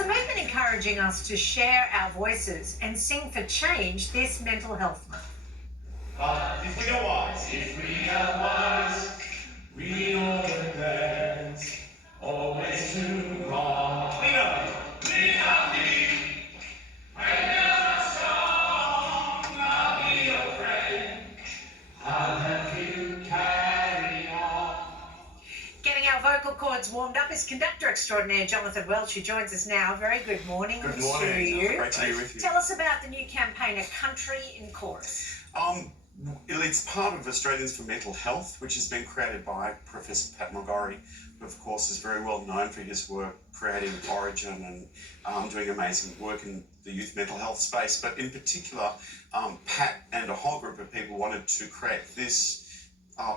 a movement encouraging us to share our voices and sing for change this Mental Health Month. If we are wise, we know the best, always to God. We are me. When you're not strong, I'll be your friend. I'll help you carry on. Getting our vocal cords warmed up is conductor extraordinaire Jonathon Welch, who joins us now. Very good morning. Good morning. To you. Great to be with you. Tell us about the new campaign, A Country in Chorus. It's part of Australians for Mental Health, which has been created by Professor Pat Mulgorry, who of course is very well known for his work creating Origin and doing amazing work in the youth mental health space. But in particular, Pat and a whole group of people wanted to create this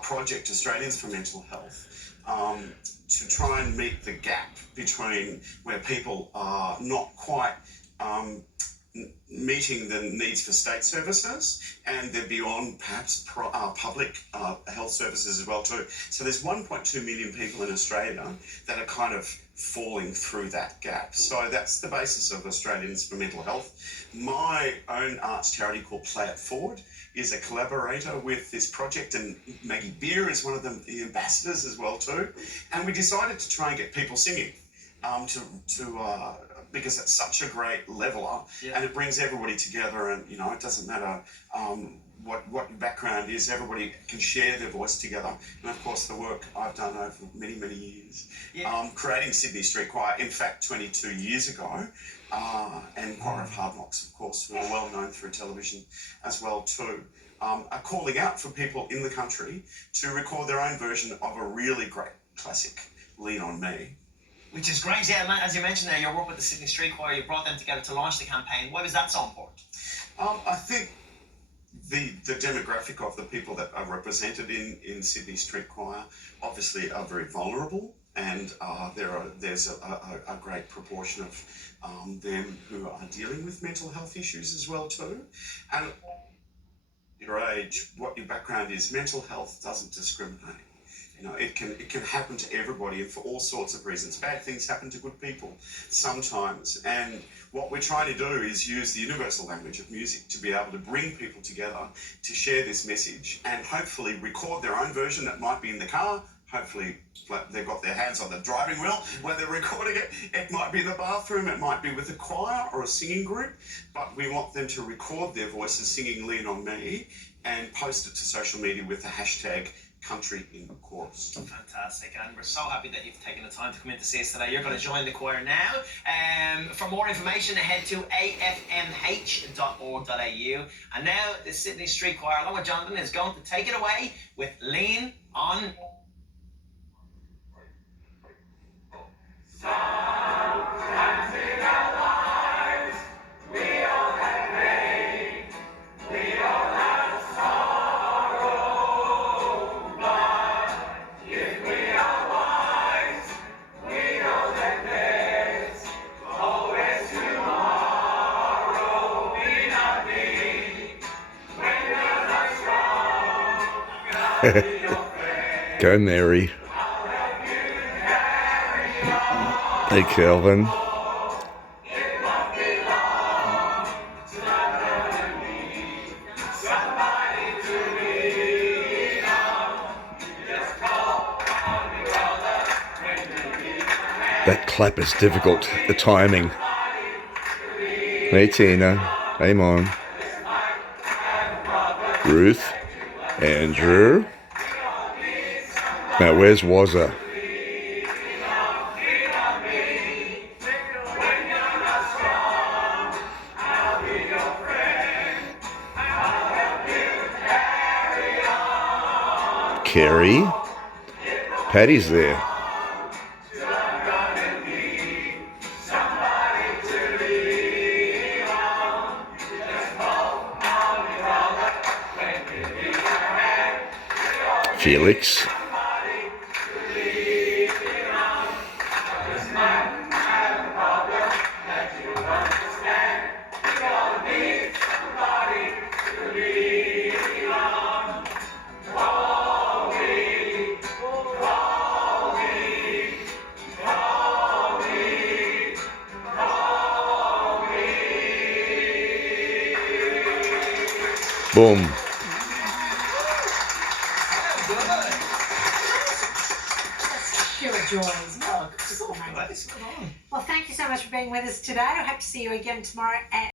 project, Australians for Mental Health, to try and meet the gap between where people are not quite meeting the needs for state services, and they're beyond perhaps public health services as well too. So there's 1.2 million people in Australia that are kind of falling through that gap. So that's the basis of Australians for Mental Health. My own arts charity called Play It Forward is a collaborator with this project, and Maggie Beer is one of the ambassadors as well too. And we decided to try and get people singing because it's such a great leveler, and it brings everybody together, and it doesn't matter what your background is, everybody can share their voice together. And of course the work I've done over many years, creating Sydney Street Choir, in fact 22 years ago, and Choir of Hard Knocks, of course, who are well known through television as well too, are calling out for people in the country to record their own version of a really great classic, Lean On Me. Which is great. Yeah, as you mentioned there, your work with the Sydney Street Choir, you brought them together to launch the campaign. Why was that so important? I think the demographic of the people that are represented in Sydney Street Choir obviously are very vulnerable, and there's a great proportion of them who are dealing with mental health issues as well too. And your age, what your background is, mental health doesn't discriminate. It can happen to everybody, and for all sorts of reasons. Bad things happen to good people sometimes, and what we're trying to do is use the universal language of music to be able to bring people together to share this message, and hopefully record their own version that might be in the car. Hopefully they've got their hands on the driving wheel when they're recording it. It might be in the bathroom, it might be with a choir or a singing group, but we want them to record their voices singing Lean On Me and post it to social media with the hashtag Country in Chorus. Fantastic, and we're so happy that you've taken the time to come in to see us today. You're going to join the choir now. For more information, head to afmh.org.au. And now the Sydney Street Choir, along with Jonathon, is going to take it away with Lean On. Sometimes in our lives, we all have pain, we all have sorrow, but if we are wise, we know that there's always tomorrow. Be not me, when you're not strong, I'll be your friend. Go, Mary. Hey, Kelvin. That clap is difficult, the timing. Hey, Tina. Hey, Mom. Ruth. Andrew. Now, where's Wazza? Carrie. Patty's there. Felix. Boom. That's pure joy, isn't it? Oh, good. Nice. Well done. Well, thank you so much for being with us today. I hope to see you again tomorrow at